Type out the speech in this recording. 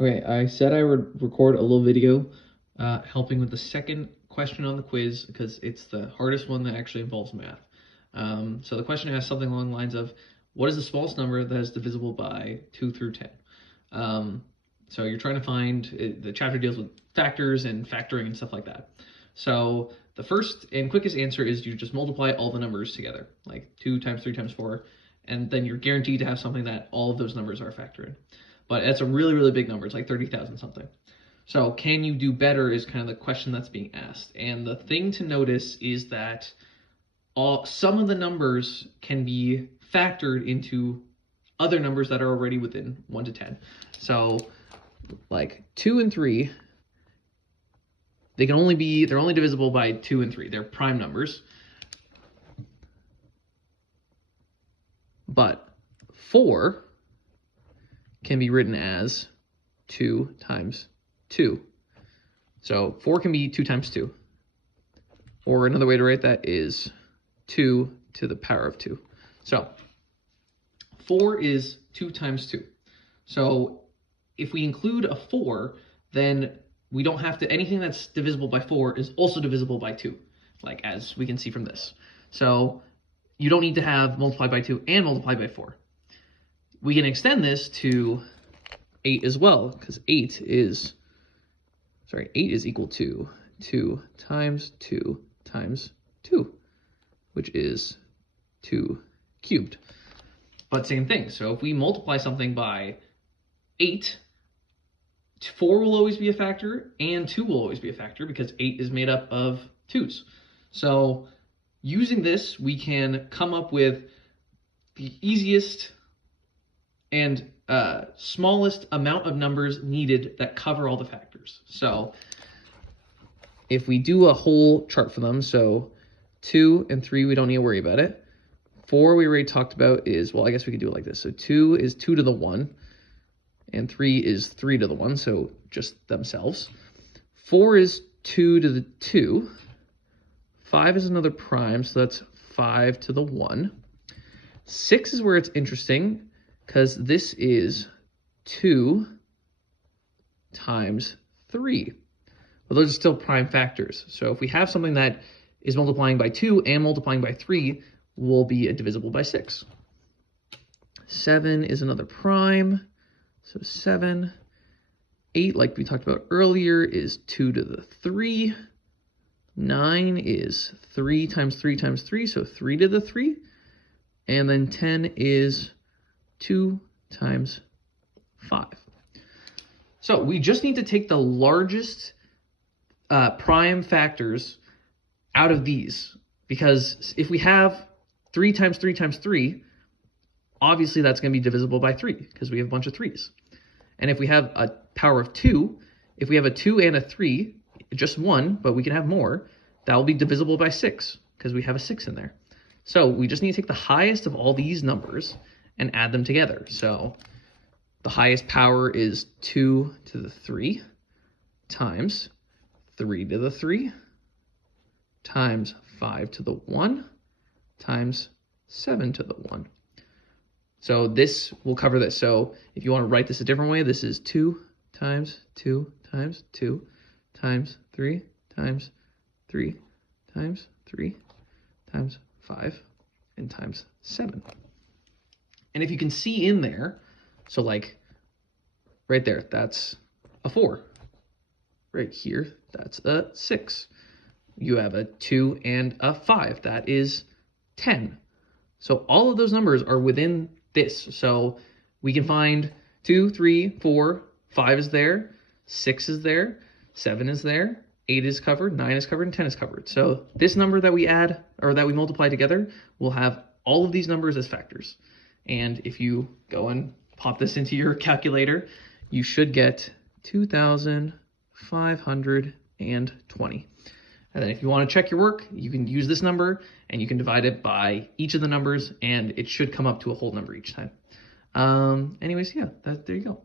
Okay, I said I would record a little video helping with the second question on the quiz because it's the hardest one that actually involves math. So the question asks something along the lines of, what is the smallest number that is divisible by 2 through 10? So you're trying to find, the chapter deals with factors and factoring and stuff like that. So the first and quickest answer is you just multiply all the numbers together, like 2 times 3 times 4, and then you're guaranteed to have something that all of those numbers are factored in. But it's a really, really big number. It's like 30,000 something. So can you do better is kind of the question that's being asked. And the thing to notice is that some of the numbers can be factored into other numbers that are already within 1 to 10. So like 2 and 3, they're only divisible by 2 and 3. They're prime numbers. But 4 can be written as 2 times 2. So 4 can be 2 times 2. Or another way to write that is 2 to the power of 2. So 4 is 2 times 2. So if we include a 4, then we don't have to, anything that's divisible by 4 is also divisible by 2, like as we can see from this. So you don't need to have multiplied by 2 and multiplied by 4. We can extend this to 8 as well, because 8 is equal to 2 times 2 times 2, which is 2 cubed. But same thing, so if we multiply something by 8, 4 will always be a factor, and 2 will always be a factor, because 8 is made up of 2's. So using this, we can come up with the easiest and smallest amount of numbers needed that cover all the factors. So if we do a whole chart for them, so 2 and 3, we don't need to worry about it. 4 we already talked about is, well, I guess we could do it like this. So 2 is 2 to the 1, and 3 is 3 to the 1, so just themselves. 4 is 2 to the 2. 5 is another prime, so that's 5 to the 1. 6 is where it's interesting, because this is 2 times 3. Well, those are still prime factors. So if we have something that is multiplying by 2 and multiplying by 3, will be divisible by 6. 7 is another prime. So 7. 8, like we talked about earlier, is 2 to the 3. 9 is 3 times 3 times 3, so 3 to the 3. And then 10 is 2 times 5. So we just need to take the largest prime factors out of these, because if we have 3 times 3 times 3, obviously that's going to be divisible by 3, because we have a bunch of 3's. And if we have a power of 2, if we have a 2 and a 3, just one, but we can have more, that will be divisible by 6, because we have a 6 in there. So we just need to take the highest of all these numbers and add them together. So the highest power is 2 to the 3 times 3 to the 3 times 5 to the 1 times 7 to the 1. So this will cover this. So if you want to write this a different way, this is 2 times 2 times 2 times 3 times 3 times 3 times 5 and times 7. And if you can see in there, so like right there, that's a 4. Right here, that's a 6. You have a 2 and a 5. That is 10. So all of those numbers are within this. So we can find 2, 3, 4, 5 is there, 6 is there, 7 is there, 8 is covered, 9 is covered, and 10 is covered. So this number that we add, or that we multiply together, will have all of these numbers as factors. And if you go and pop this into your calculator, you should get 2,520. And then if you want to check your work, you can use this number and you can divide it by each of the numbers, and it should come up to a whole number each time. Anyways, yeah, there you go.